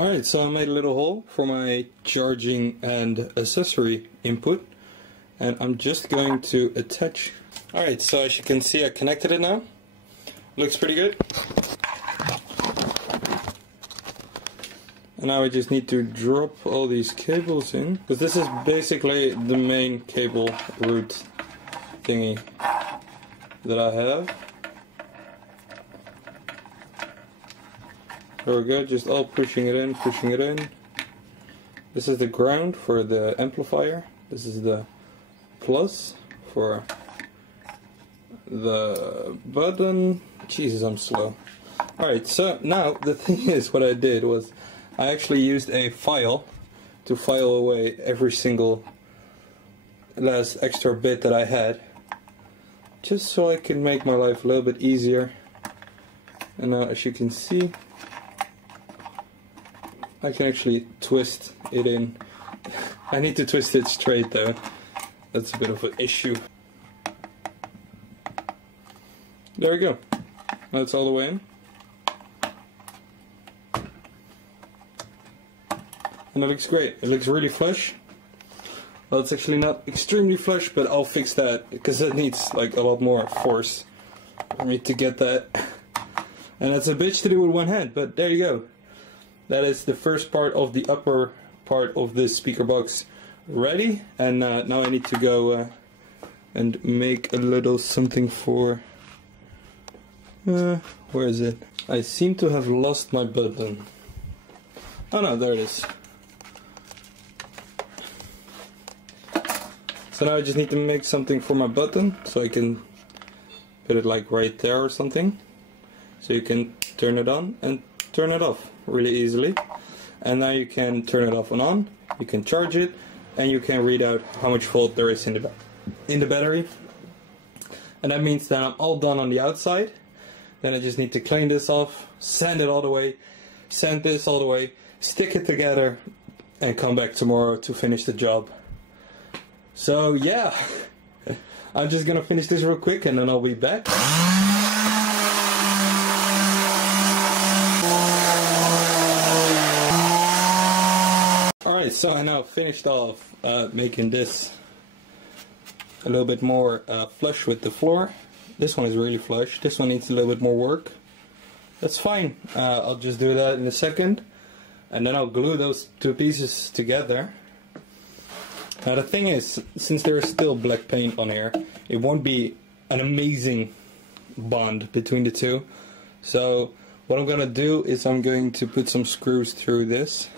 Alright, so I made a little hole for my charging and accessory input, and I'm just going to attach. Alright, so as you can see, I connected it now. Looks pretty good. And now I just need to drop all these cables in, because this is basically the main cable route thingy that I have. There we go, just all pushing it in, pushing it in. This is the ground for the amplifier. This is the plus for the button. Jesus, I'm slow. Alright, so now the thing is, what I did was I actually used a file to file away every single last extra bit that I had, just so I can make my life a little bit easier. And now, as you can see, I can actually twist it in. I need to twist it straight though. That's a bit of an issue. There we go. Now it's all the way in. And it looks great. It looks really flush. Well, it's actually not extremely flush, but I'll fix that because it needs like a lot more force for me to get that. And that's a bitch to do with one hand, but there you go. That is the first part of the upper part of this speaker box ready, and now I need to go and make a little something for... where is it? I seem to have lost my button. Oh no, there it is. So now I just need to make something for my button, so I can put it like right there or something. So you can turn it on and turn it off really easily. And now you can turn it off and on, you can charge it, and you can read out how much volt there is in the battery. And that means that I'm all done on the outside. Then I just need to clean this off, sand it all the way, sand this all the way, stick it together, and come back tomorrow to finish the job. So yeah, I'm just gonna finish this real quick and then I'll be back. Alright, so I now finished off making this a little bit more flush with the floor. This one is really flush. This one needs a little bit more work. That's fine. I'll just do that in a second. And then I'll glue those two pieces together. Now the thing is, since there is still black paint on here, it won't be an amazing bond between the two. So what I'm gonna do is I'm going to put some screws through this.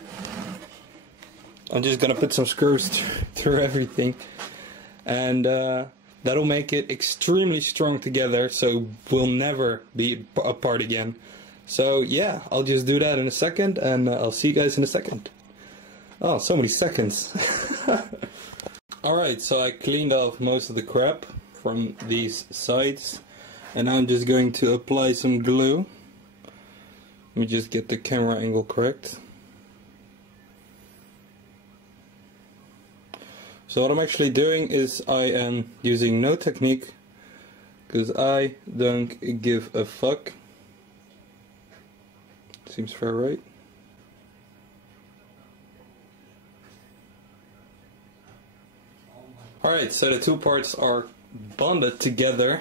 I'm just gonna put some screws through everything, and that'll make it extremely strong together, so we'll never be apart again. So yeah, I'll just do that in a second, and I'll see you guys in a second. Oh, so many seconds. Alright, so I cleaned off most of the crap from these sides, and now I'm just going to apply some glue. Let me just get the camera angle correct. So what I'm actually doing is I am using no technique, because I don't give a fuck. Seems fair, right? Alright, so the two parts are bonded together,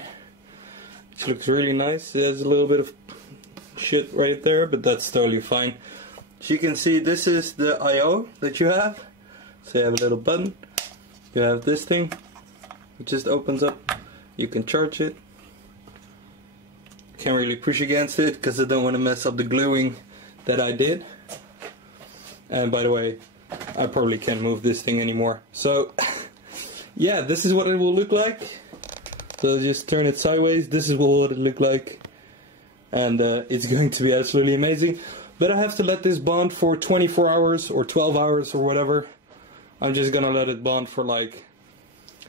which looks really nice. There's a little bit of shit right there, but that's totally fine. As you can see, this is the I/O that you have. So you have a little button. You have this thing, it just opens up, you can charge it. Can't really push against it because I don't want to mess up the gluing that I did. And by the way, I probably can't move this thing anymore. So yeah, this is what it will look like. So just turn it sideways, this is what it look like. And it's going to be absolutely amazing. But I have to let this bond for 24 hours or 12 hours or whatever. I'm just gonna let it bond for like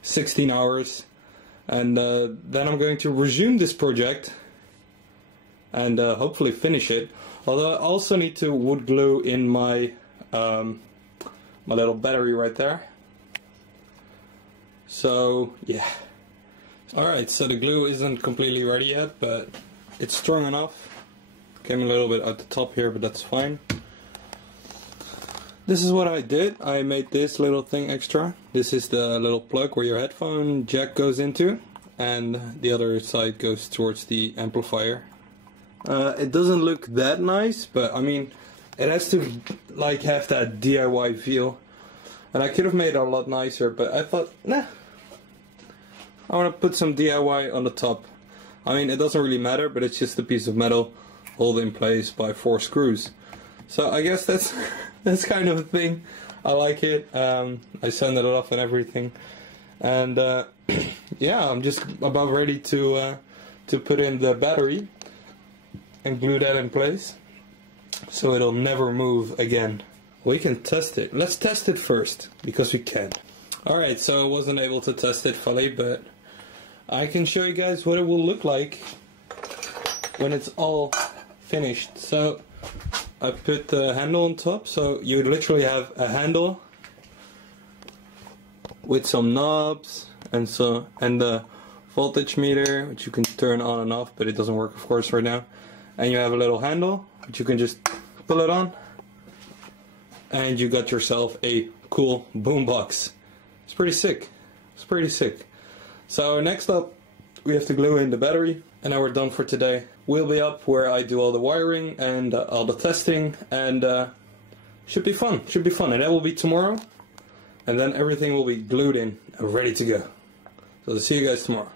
16 hours, and then I'm going to resume this project and hopefully finish it. Although I also need to wood glue in my my little battery right there. So yeah. Alright, so the glue isn't completely ready yet, but it's strong enough. Came a little bit at the top here, but that's fine. this is what I did. I made this little thing extra. This is the little plug where your headphone jack goes into, and the other side goes towards the amplifier. It doesn't look that nice, but I mean, it has to like have that DIY feel. And I could have made it a lot nicer, but I thought, nah, I want to put some DIY on the top. I mean, it doesn't really matter, but it's just a piece of metal held in place by 4 screws. So I guess that's that's kind of a thing. I like it. I sanded it off and everything, and yeah, I'm just about ready to put in the battery and glue that in place, so it'll never move again. We can test it. Let's test it first, because we can. Alright, so I wasn't able to test it fully, but I can show you guys what it will look like when it's all finished. So I put the handle on top, so you literally have a handle with some knobs and the voltage meter, which you can turn on and off, but it doesn't work of course right now. And you have a little handle which you can just pull it on, and you got yourself a cool boombox. It's pretty sick. It's pretty sick. So next up, we have to glue in the battery, and now we're done for today. We'll be up where I do all the wiring and all the testing, and should be fun. Should be fun, and that will be tomorrow. And then everything will be glued in and ready to go. So I'll see you guys tomorrow.